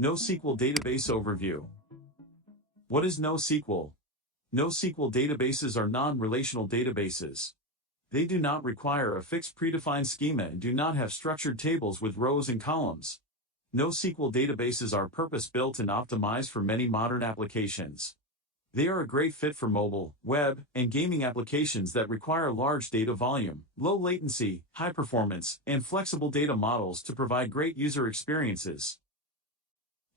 NoSQL Database Overview. What is NoSQL? NoSQL databases are non-relational databases. They do not require a fixed predefined schema and do not have structured tables with rows and columns. NoSQL databases are purpose-built and optimized for many modern applications. They are a great fit for mobile, web, and gaming applications that require large data volume, low latency, high performance, and flexible data models to provide great user experiences.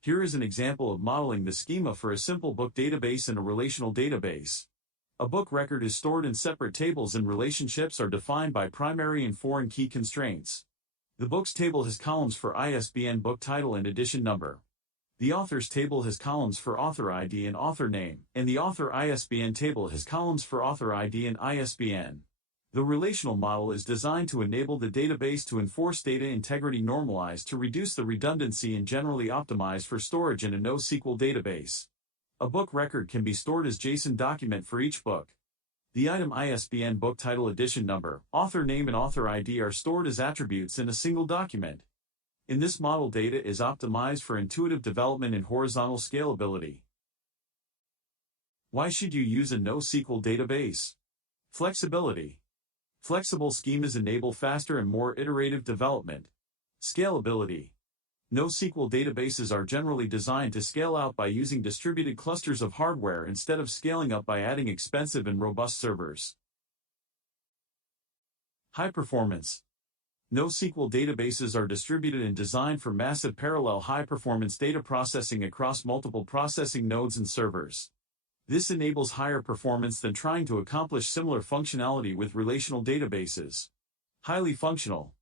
Here is an example of modeling the schema for a simple book database and a relational database. A book record is stored in separate tables and relationships are defined by primary and foreign key constraints. The books table has columns for ISBN, book title, and edition number. The authors table has columns for author ID and author name, and the author ISBN table has columns for author ID and ISBN. The relational model is designed to enable the database to enforce data integrity, normalized to reduce the redundancy, and generally optimized for storage in a NoSQL database. A book record can be stored as JSON document for each book. The item ISBN, book title, edition number, author name, and author ID are stored as attributes in a single document. In this model, data is optimized for intuitive development and horizontal scalability. Why should you use a NoSQL database? Flexibility. Flexible schemas enable faster and more iterative development. Scalability. NoSQL databases are generally designed to scale out by using distributed clusters of hardware instead of scaling up by adding expensive and robust servers. High performance. NoSQL databases are distributed and designed for massive parallel high-performance data processing across multiple processing nodes and servers. This enables higher performance than trying to accomplish similar functionality with relational databases. Highly functional.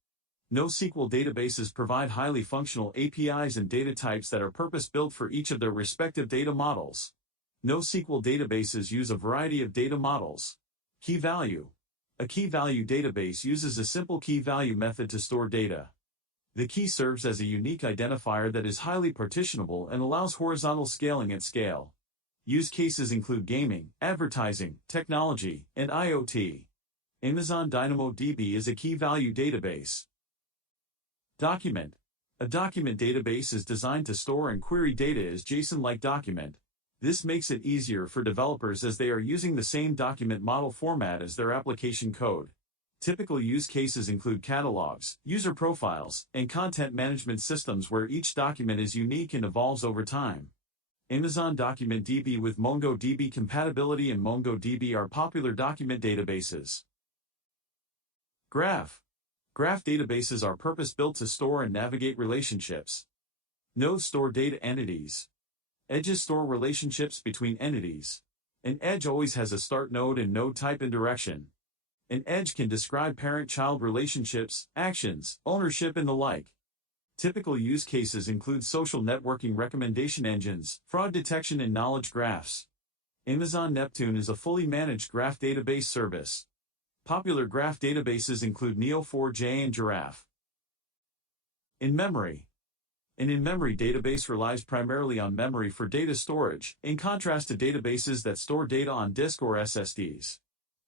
NoSQL databases provide highly functional APIs and data types that are purpose-built for each of their respective data models. NoSQL databases use a variety of data models. Key value. A key value database uses a simple key value method to store data. The key serves as a unique identifier that is highly partitionable and allows horizontal scaling at scale. Use cases include gaming, advertising, technology, and IoT. Amazon DynamoDB is a key value database. Document. A document database is designed to store and query data as JSON-like document. This makes it easier for developers as they are using the same document model format as their application code. Typical use cases include catalogs, user profiles, and content management systems where each document is unique and evolves over time. Amazon Document DB with MongoDB compatibility and MongoDB are popular document databases. Graph. Graph databases are purpose-built to store and navigate relationships. Nodes store data entities. Edges store relationships between entities. An edge always has a start node and node type and direction. An edge can describe parent-child relationships, actions, ownership, and the like. Typical use cases include social networking recommendation engines, fraud detection, and knowledge graphs. Amazon Neptune is a fully managed graph database service. Popular graph databases include Neo4j and Giraffe. In-memory. An in-memory database relies primarily on memory for data storage, in contrast to databases that store data on disk or SSDs.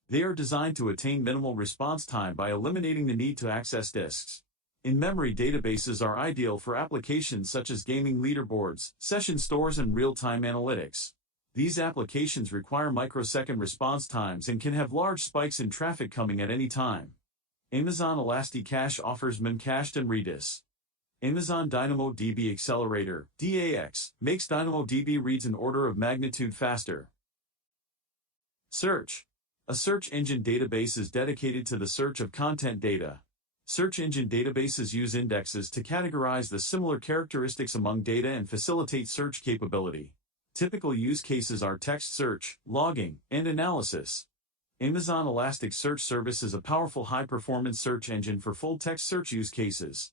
They are designed to attain minimal response time by eliminating the need to access disks. In-memory databases are ideal for applications such as gaming leaderboards, session stores, and real-time analytics. These applications require microsecond response times and can have large spikes in traffic coming at any time. Amazon ElastiCache offers memcached and Redis. Amazon DynamoDB Accelerator, DAX, makes DynamoDB reads an order of magnitude faster. Search. A search engine database is dedicated to the search of content data. Search engine databases use indexes to categorize the similar characteristics among data and facilitate search capability. Typical use cases are text search, logging, and analysis. Amazon Elasticsearch Service is a powerful high-performance search engine for full-text search use cases.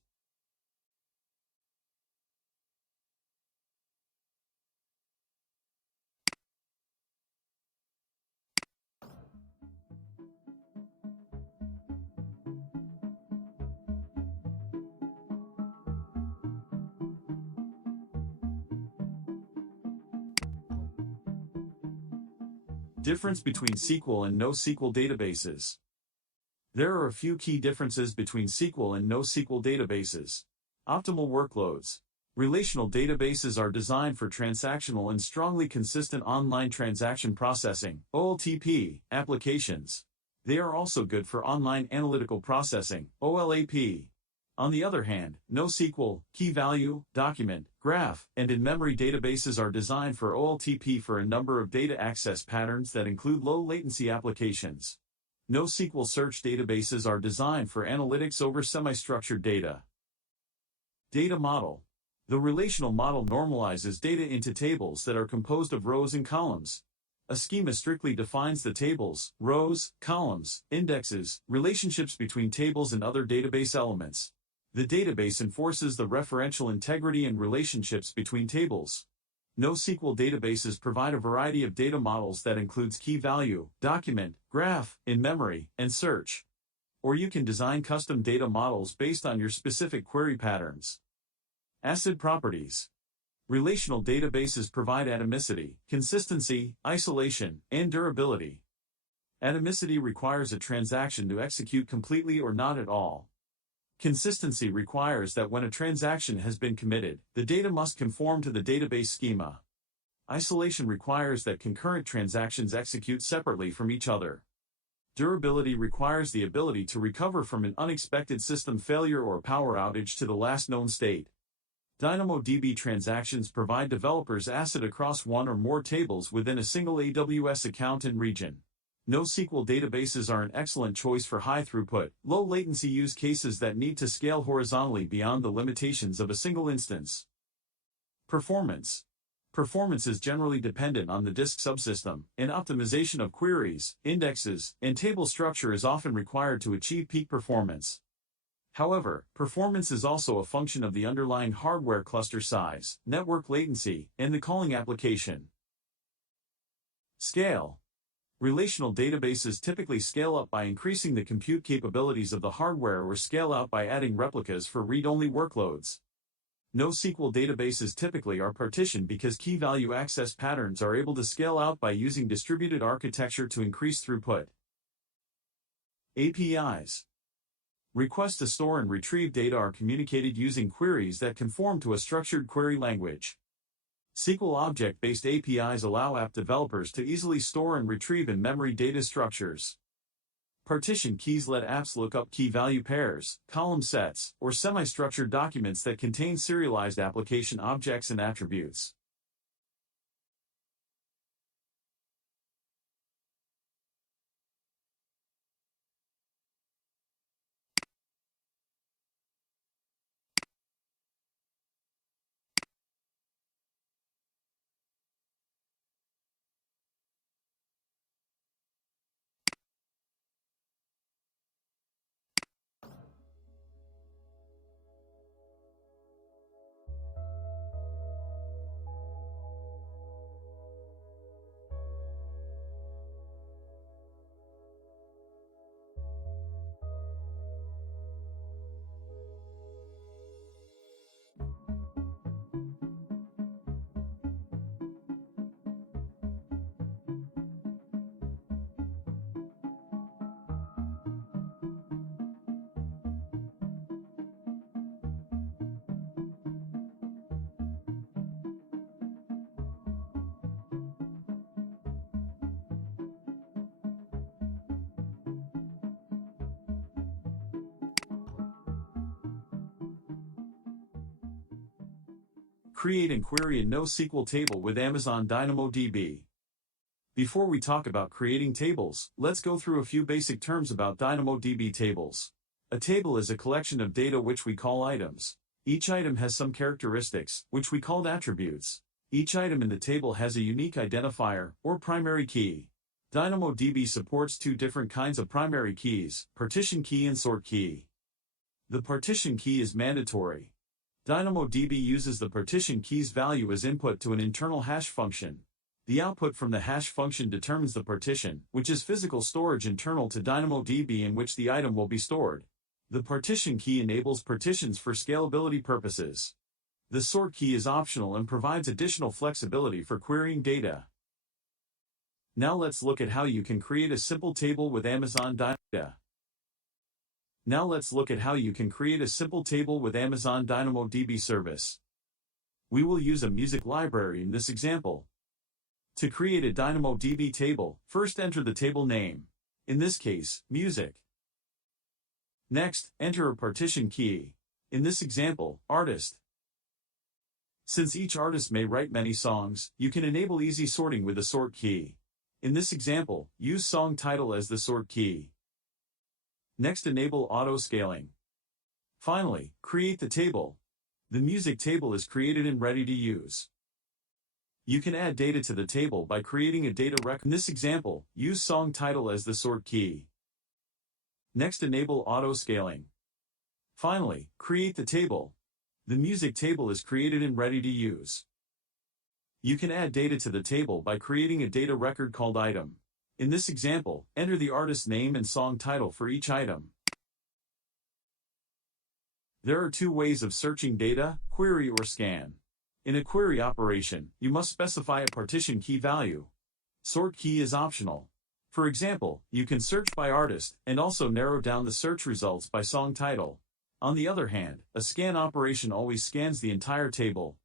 Difference between SQL and NoSQL databases. There are a few key differences between SQL and NoSQL databases. Optimal workloads. Relational databases are designed for transactional and strongly consistent online transaction processing (OLTP) applications. They are also good for online analytical processing (OLAP). On the other hand, NoSQL, key value, document, graph, and in-memory databases are designed for OLTP for a number of data access patterns that include low-latency applications. NoSQL search databases are designed for analytics over semi-structured data. Data model. The relational model normalizes data into tables that are composed of rows and columns. A schema strictly defines the tables, rows, columns, indexes, relationships between tables and other database elements. The database enforces the referential integrity and relationships between tables. NoSQL databases provide a variety of data models that includes key value, document, graph, in-memory, and search. Or you can design custom data models based on your specific query patterns. ACID properties. Relational databases provide atomicity, consistency, isolation, and durability. Atomicity requires a transaction to execute completely or not at all. Consistency requires that when a transaction has been committed, the data must conform to the database schema. Isolation requires that concurrent transactions execute separately from each other. Durability requires the ability to recover from an unexpected system failure or power outage to the last known state. DynamoDB transactions provide developers ACID across one or more tables within a single AWS account and region. NoSQL databases are an excellent choice for high-throughput, low-latency use cases that need to scale horizontally beyond the limitations of a single instance. Performance. Performance is generally dependent on the disk subsystem, and optimization of queries, indexes, and table structure is often required to achieve peak performance. However, performance is also a function of the underlying hardware cluster size, network latency, and the calling application. Scale. Relational databases typically scale up by increasing the compute capabilities of the hardware or scale out by adding replicas for read-only workloads. NoSQL databases typically are partitioned because key-value access patterns are able to scale out by using distributed architecture to increase throughput. APIs. Requests to store and retrieve data are communicated using queries that conform to a structured query language. SQL object-based APIs allow app developers to easily store and retrieve in-memory data structures. Partition keys let apps look up key-value pairs, column sets, or semi-structured documents that contain serialized application objects and attributes. Create and query a NoSQL table with Amazon DynamoDB. Before we talk about creating tables, let's go through a few basic terms about DynamoDB tables. A table is a collection of data which we call items. Each item has some characteristics, which we call attributes. Each item in the table has a unique identifier, or primary key. DynamoDB supports two different kinds of primary keys, partition key and sort key. The partition key is mandatory. DynamoDB uses the partition key's value as input to an internal hash function. The output from the hash function determines the partition, which is physical storage internal to DynamoDB in which the item will be stored. The partition key enables partitions for scalability purposes. The sort key is optional and provides additional flexibility for querying data. Now let's look at how you can create a simple table with Amazon DynamoDB. Now let's look at how you can create a simple table with Amazon DynamoDB service. We will use a music library in this example. To create a DynamoDB table, first enter the table name. In this case, music. Next, enter a partition key. In this example, artist. Since each artist may write many songs, you can enable easy sorting with a sort key. In this example, use song title as the sort key. Next, enable auto-scaling. Finally, create the table. The music table is created and ready to use. You can add data to the table by creating a data record. In this example, use song title as the sort key. Next, enable auto-scaling. Finally, create the table. The music table is created and ready to use. You can add data to the table by creating a data record called item. In this example, enter the artist's name and song title for each item. There are two ways of searching data: query or scan. In a query operation, you must specify a partition key value. Sort key is optional. For example, you can search by artist and also narrow down the search results by song title. On the other hand, a scan operation always scans the entire table.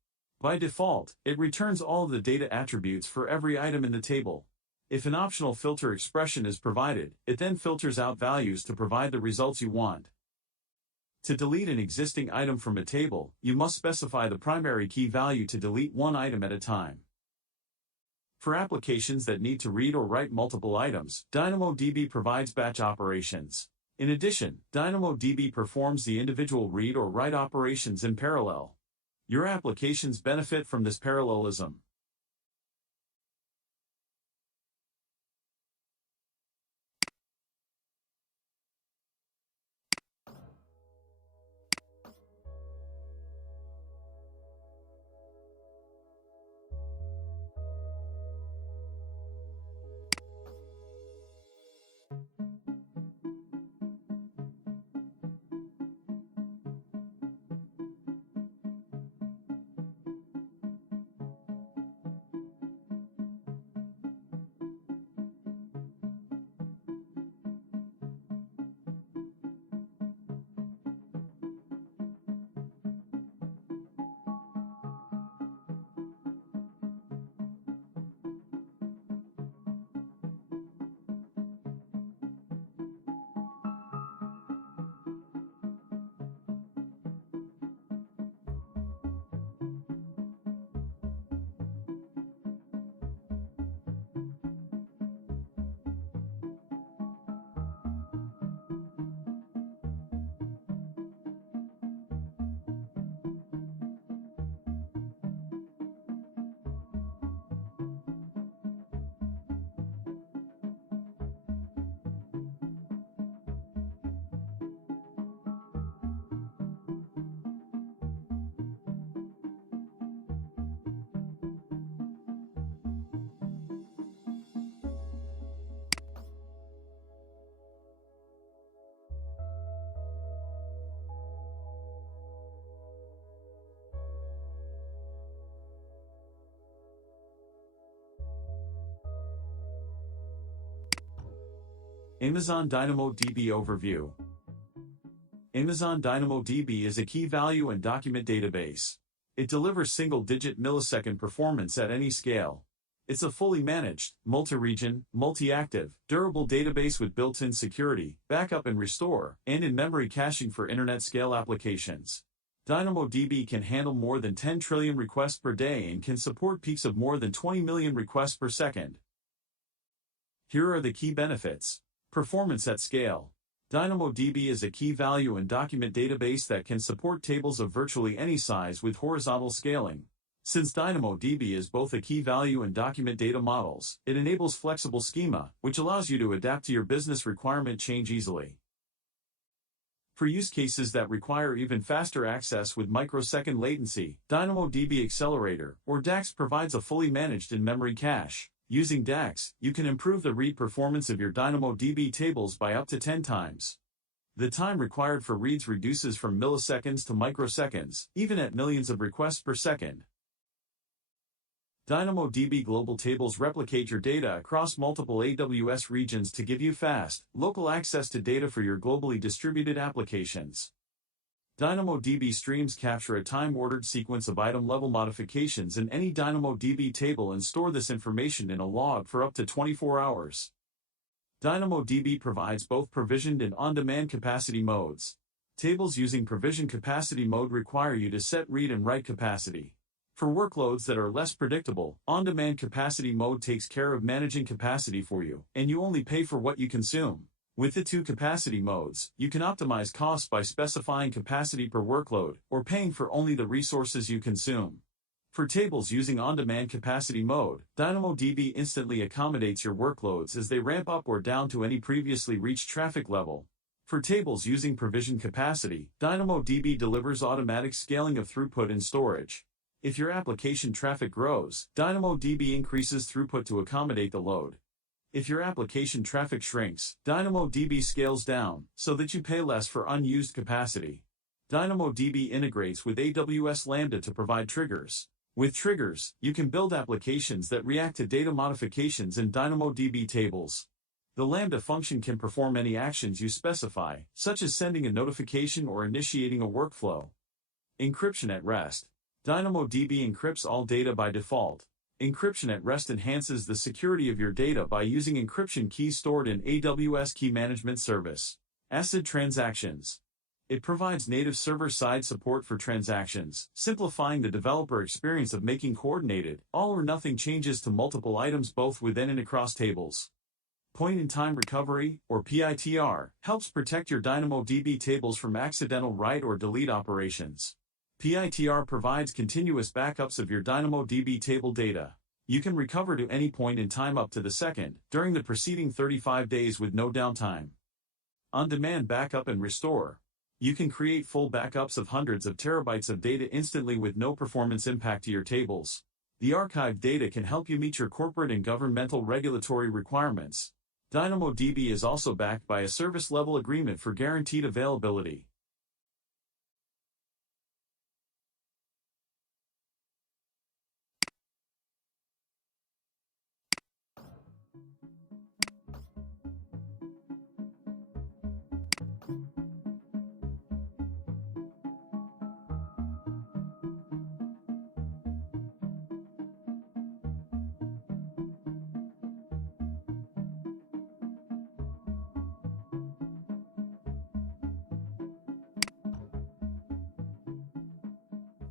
By default, it returns all of the data attributes for every item in the table. If an optional filter expression is provided, it then filters out values to provide the results you want. To delete an existing item from a table, you must specify the primary key value to delete one item at a time. For applications that need to read or write multiple items, DynamoDB provides batch operations. In addition, DynamoDB performs the individual read or write operations in parallel. Your applications benefit from this parallelism. Amazon DynamoDB Overview. Amazon DynamoDB is a key value and document database. It delivers single-digit millisecond performance at any scale. It's a fully managed, multi-region, multi-active, durable database with built-in security, backup and restore, and in-memory caching for internet-scale applications. DynamoDB can handle more than 10 trillion requests per day and can support peaks of more than 20 million requests per second. Here are the key benefits. Performance at scale. DynamoDB is a key value and document database that can support tables of virtually any size with horizontal scaling. Since DynamoDB is both a key value and document data models, it enables flexible schema, which allows you to adapt to your business requirement change easily. For use cases that require even faster access with microsecond latency, DynamoDB Accelerator, or DAX, provides a fully managed in-memory cache. Using DAX, you can improve the read performance of your DynamoDB tables by up to 10 times. The time required for reads reduces from milliseconds to microseconds, even at millions of requests per second. DynamoDB global tables replicate your data across multiple AWS regions to give you fast, local access to data for your globally distributed applications. DynamoDB streams capture a time-ordered sequence of item-level modifications in any DynamoDB table and store this information in a log for up to 24 hours. DynamoDB provides both provisioned and on-demand capacity modes. Tables using provisioned capacity mode require you to set read and write capacity. For workloads that are less predictable, on-demand capacity mode takes care of managing capacity for you, and you only pay for what you consume. With the two capacity modes, you can optimize costs by specifying capacity per workload, or paying for only the resources you consume. For tables using on-demand capacity mode, DynamoDB instantly accommodates your workloads as they ramp up or down to any previously reached traffic level. For tables using provisioned capacity, DynamoDB delivers automatic scaling of throughput and storage. If your application traffic grows, DynamoDB increases throughput to accommodate the load. If your application traffic shrinks, DynamoDB scales down, so that you pay less for unused capacity. DynamoDB integrates with AWS Lambda to provide triggers. With triggers, you can build applications that react to data modifications in DynamoDB tables. The Lambda function can perform any actions you specify, such as sending a notification or initiating a workflow. Encryption at rest. DynamoDB encrypts all data by default. Encryption at rest enhances the security of your data by using encryption keys stored in AWS Key Management Service. ACID transactions. It provides native server-side support for transactions, simplifying the developer experience of making coordinated, all-or-nothing changes to multiple items both within and across tables. Point-in-time recovery, or PITR, helps protect your DynamoDB tables from accidental write or delete operations. PITR provides continuous backups of your DynamoDB table data. You can recover to any point in time up to the second, during the preceding 35 days with no downtime. On-demand backup and restore. You can create full backups of hundreds of terabytes of data instantly with no performance impact to your tables. The archived data can help you meet your corporate and governmental regulatory requirements. DynamoDB is also backed by a service-level agreement for guaranteed availability.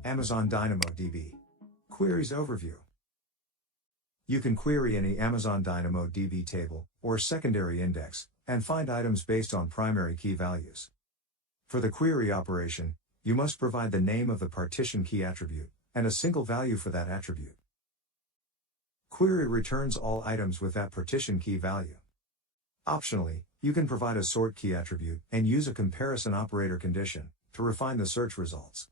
Amazon DynamoDB. Queries Overview. You can query any Amazon DynamoDB table, or secondary index, and find items based on primary key values. For the query operation, you must provide the name of the partition key attribute, and a single value for that attribute. Query returns all items with that partition key value. Optionally, you can provide a sort key attribute, and use a comparison operator condition, to refine the search results.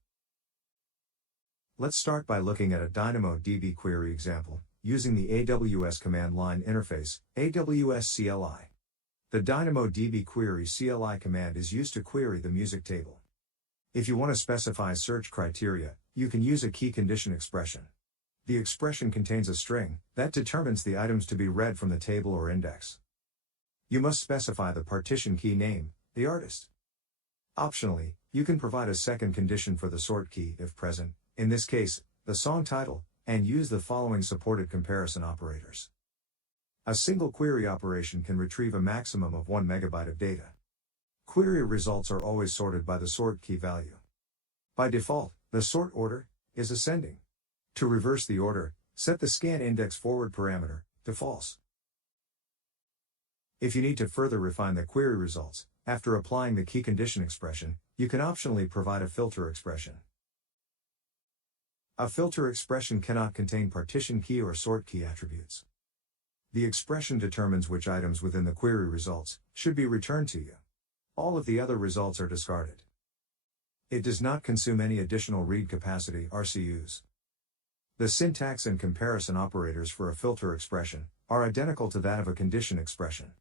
Let's start by looking at a DynamoDB query example, using the AWS command line interface, AWS CLI. The DynamoDB query CLI command is used to query the music table. If you want to specify search criteria, you can use a key condition expression. The expression contains a string that determines the items to be read from the table or index. You must specify the partition key name, the artist. Optionally, you can provide a second condition for the sort key if present, in this case, the song title, and use the following supported comparison operators. A single query operation can retrieve a maximum of 1 megabyte of data. Query results are always sorted by the sort key value. By default, the sort order is ascending. To reverse the order, set the scan index forward parameter to false. If you need to further refine the query results, after applying the key condition expression, you can optionally provide a filter expression. A filter expression cannot contain partition key or sort key attributes. The expression determines which items within the query results should be returned to you. All of the other results are discarded. It does not consume any additional read capacity (RCUs). The syntax and comparison operators for a filter expression are identical to that of a condition expression.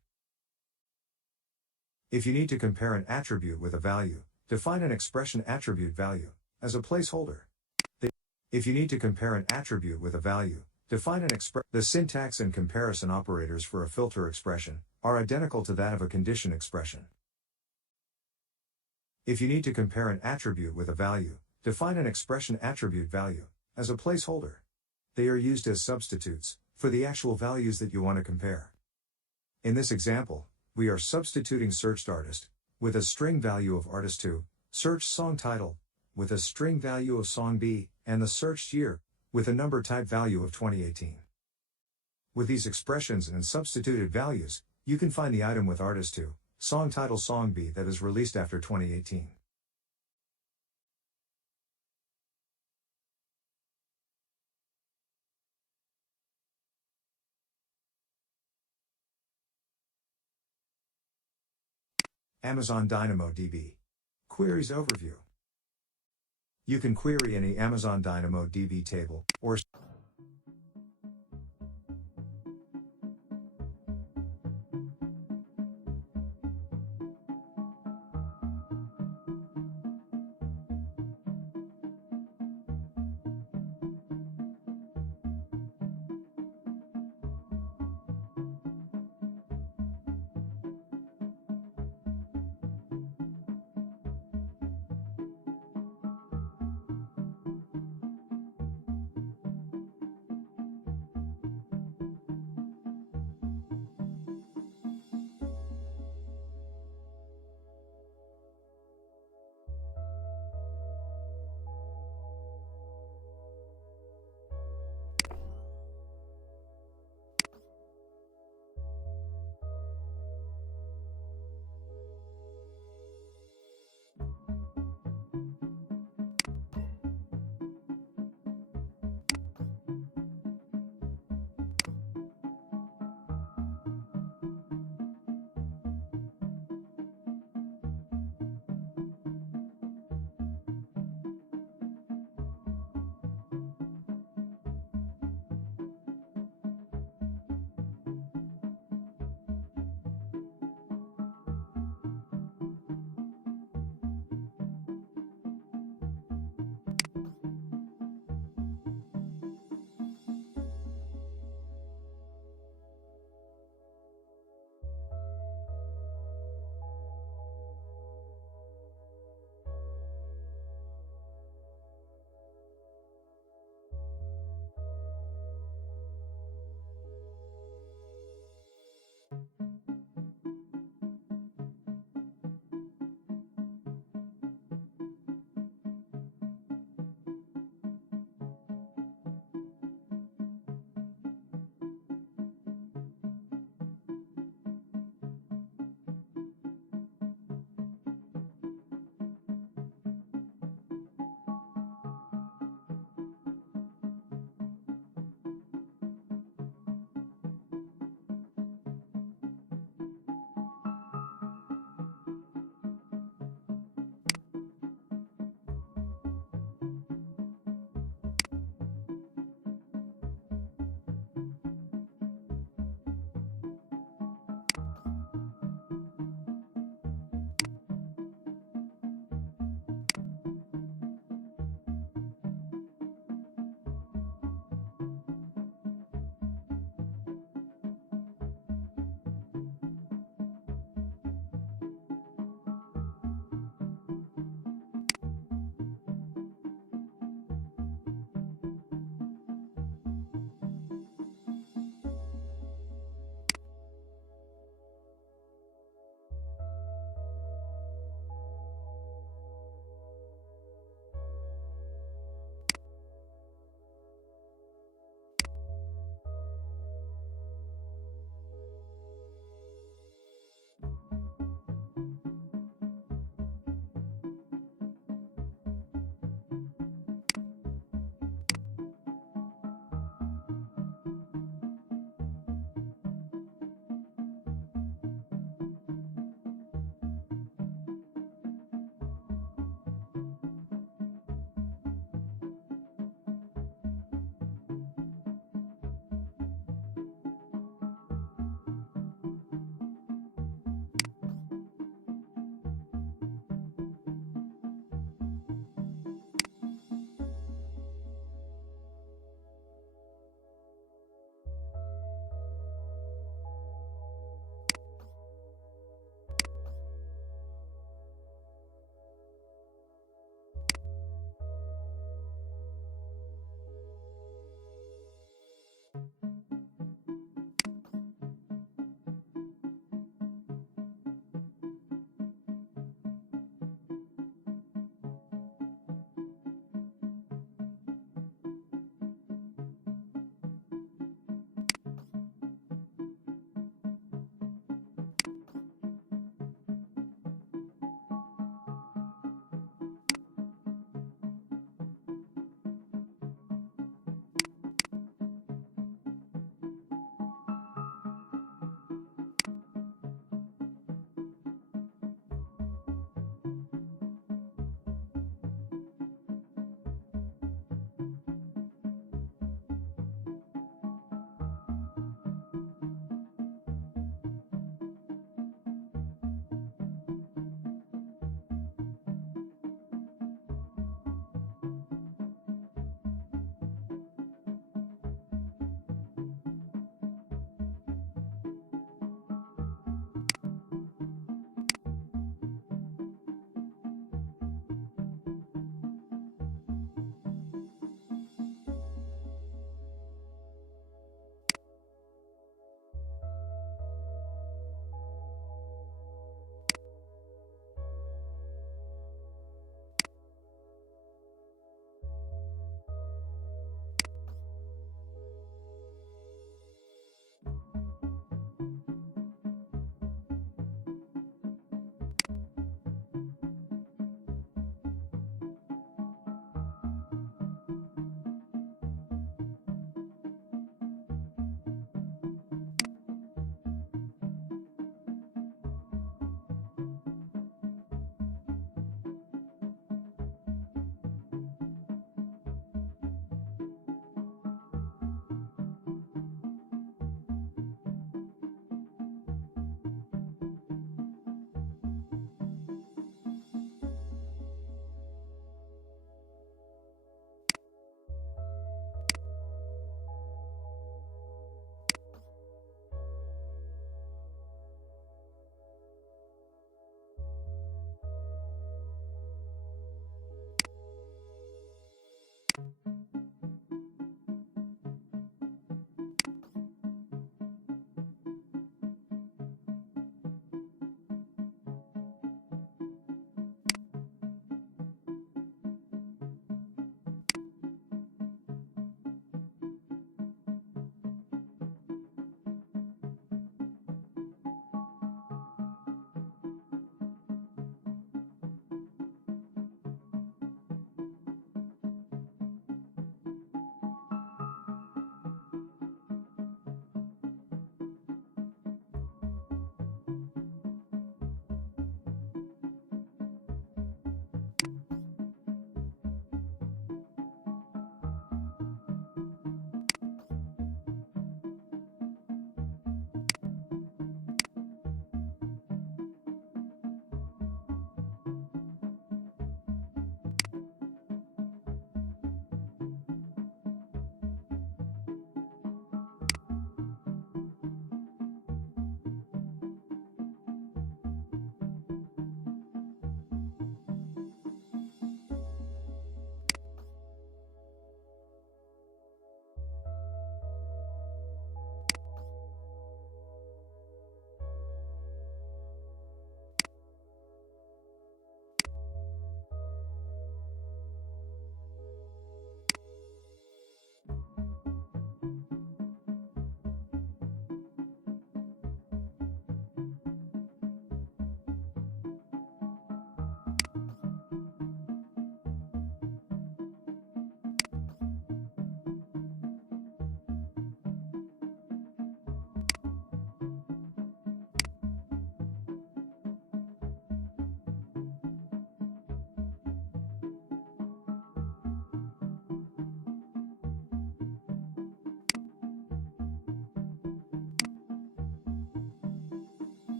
If you need to compare an attribute with a value, define an expression attribute value as a placeholder. If you need to compare an attribute with a value, define an expression. The syntax and comparison operators for a filter expression are identical to that of a condition expression. If you need to compare an attribute with a value, define an expression attribute value as a placeholder. They are used as substitutes for the actual values that you want to compare. In this example, we are substituting searched artist with a string value of artist2, searched song title with a string value of song B, and the searched year with a number type value of 2018. With these expressions and substituted values, you can find the item with artist2, song title song B that is released after 2018. Amazon DynamoDB. Queries Overview. You can query any Amazon DynamoDB table or